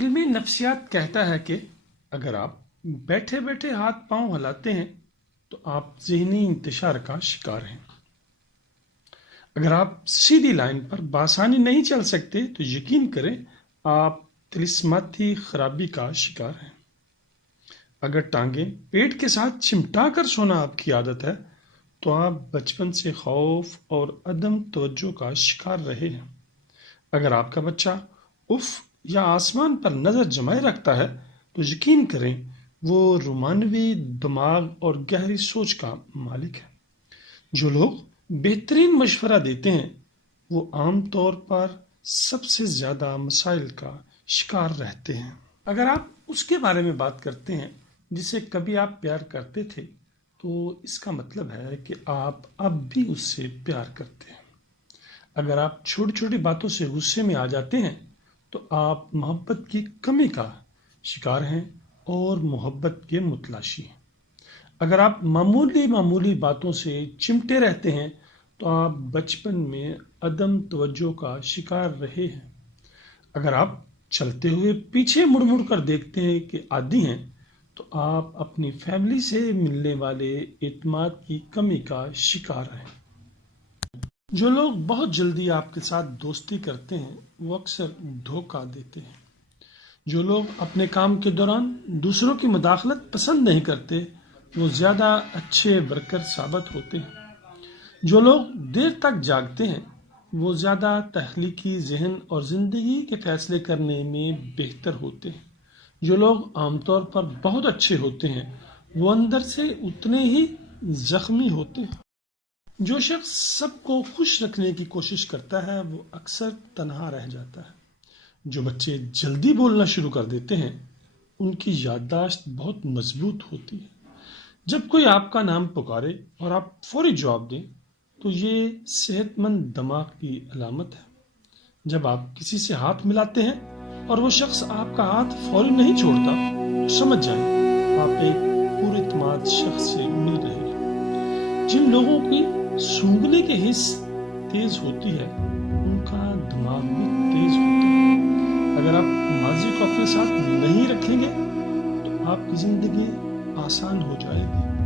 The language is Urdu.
علم نفسیات کہتا ہے کہ اگر آپ بیٹھے بیٹھے ہاتھ پاؤں ہلاتے ہیں تو آپ ذہنی انتشار کا شکار ہیں۔ اگر آپ سیدھی لائن پر بآسانی نہیں چل سکتے تو یقین کریں آپ طلسماتی خرابی کا شکار ہیں۔ اگر ٹانگیں پیٹ کے ساتھ چمٹا کر سونا آپ کی عادت ہے تو آپ بچپن سے خوف اور عدم توجہ کا شکار رہے ہیں۔ اگر آپ کا بچہ اف یا آسمان پر نظر جمائے رکھتا ہے تو یقین کریں وہ رومانوی دماغ اور گہری سوچ کا مالک ہے۔ جو لوگ بہترین مشورہ دیتے ہیں وہ عام طور پر سب سے زیادہ مسائل کا شکار رہتے ہیں۔ اگر آپ اس کے بارے میں بات کرتے ہیں جسے کبھی آپ پیار کرتے تھے تو اس کا مطلب ہے کہ آپ اب بھی اس سے پیار کرتے ہیں۔ اگر آپ چھوٹی چھوٹی باتوں سے غصے میں آ جاتے ہیں تو آپ محبت کی کمی کا شکار ہیں اور محبت کے متلاشی ہیں۔ اگر آپ معمولی باتوں سے چمٹے رہتے ہیں تو آپ بچپن میں عدم توجہ کا شکار رہے ہیں۔ اگر آپ چلتے ہوئے پیچھے مڑ مڑ کر دیکھتے ہیں کہ عادی ہیں تو آپ اپنی فیملی سے ملنے والے اعتماد کی کمی کا شکار ہیں۔ جو لوگ بہت جلدی آپ کے ساتھ دوستی کرتے ہیں وہ اکثر دھوکہ دیتے ہیں۔ جو لوگ اپنے کام کے دوران دوسروں کی مداخلت پسند نہیں کرتے وہ زیادہ اچھے ورکر ثابت ہوتے ہیں۔ جو لوگ دیر تک جاگتے ہیں وہ زیادہ تخلیقی ذہن اور زندگی کے فیصلے کرنے میں بہتر ہوتے ہیں۔ جو لوگ عام طور پر بہت اچھے ہوتے ہیں وہ اندر سے اتنے ہی زخمی ہوتے ہیں۔ جو شخص سب کو خوش رکھنے کی کوشش کرتا ہے وہ اکثر تنہا رہ جاتا ہے۔ جو بچے جلدی بولنا شروع کر دیتے ہیں ان کی یادداشت بہت مضبوط ہوتی ہے۔ جب کوئی آپ کا نام پکارے اور آپ فوری جواب دیں تو یہ صحت مند دماغ کی علامت ہے۔ جب آپ کسی سے ہاتھ ملاتے ہیں اور وہ شخص آپ کا ہاتھ فوری نہیں چھوڑتا تو سمجھ جائیں آپ ایک پر اعتماد شخص سے مل رہے ہیں۔ جن لوگوں کی سونگھنے کے حس تیز ہوتی ہے ان کا دماغ بھی تیز ہوتا ہے۔ اگر آپ ماضی کو اپنے ساتھ نہیں رکھیں گے تو آپ کی زندگی آسان ہو جائے گی۔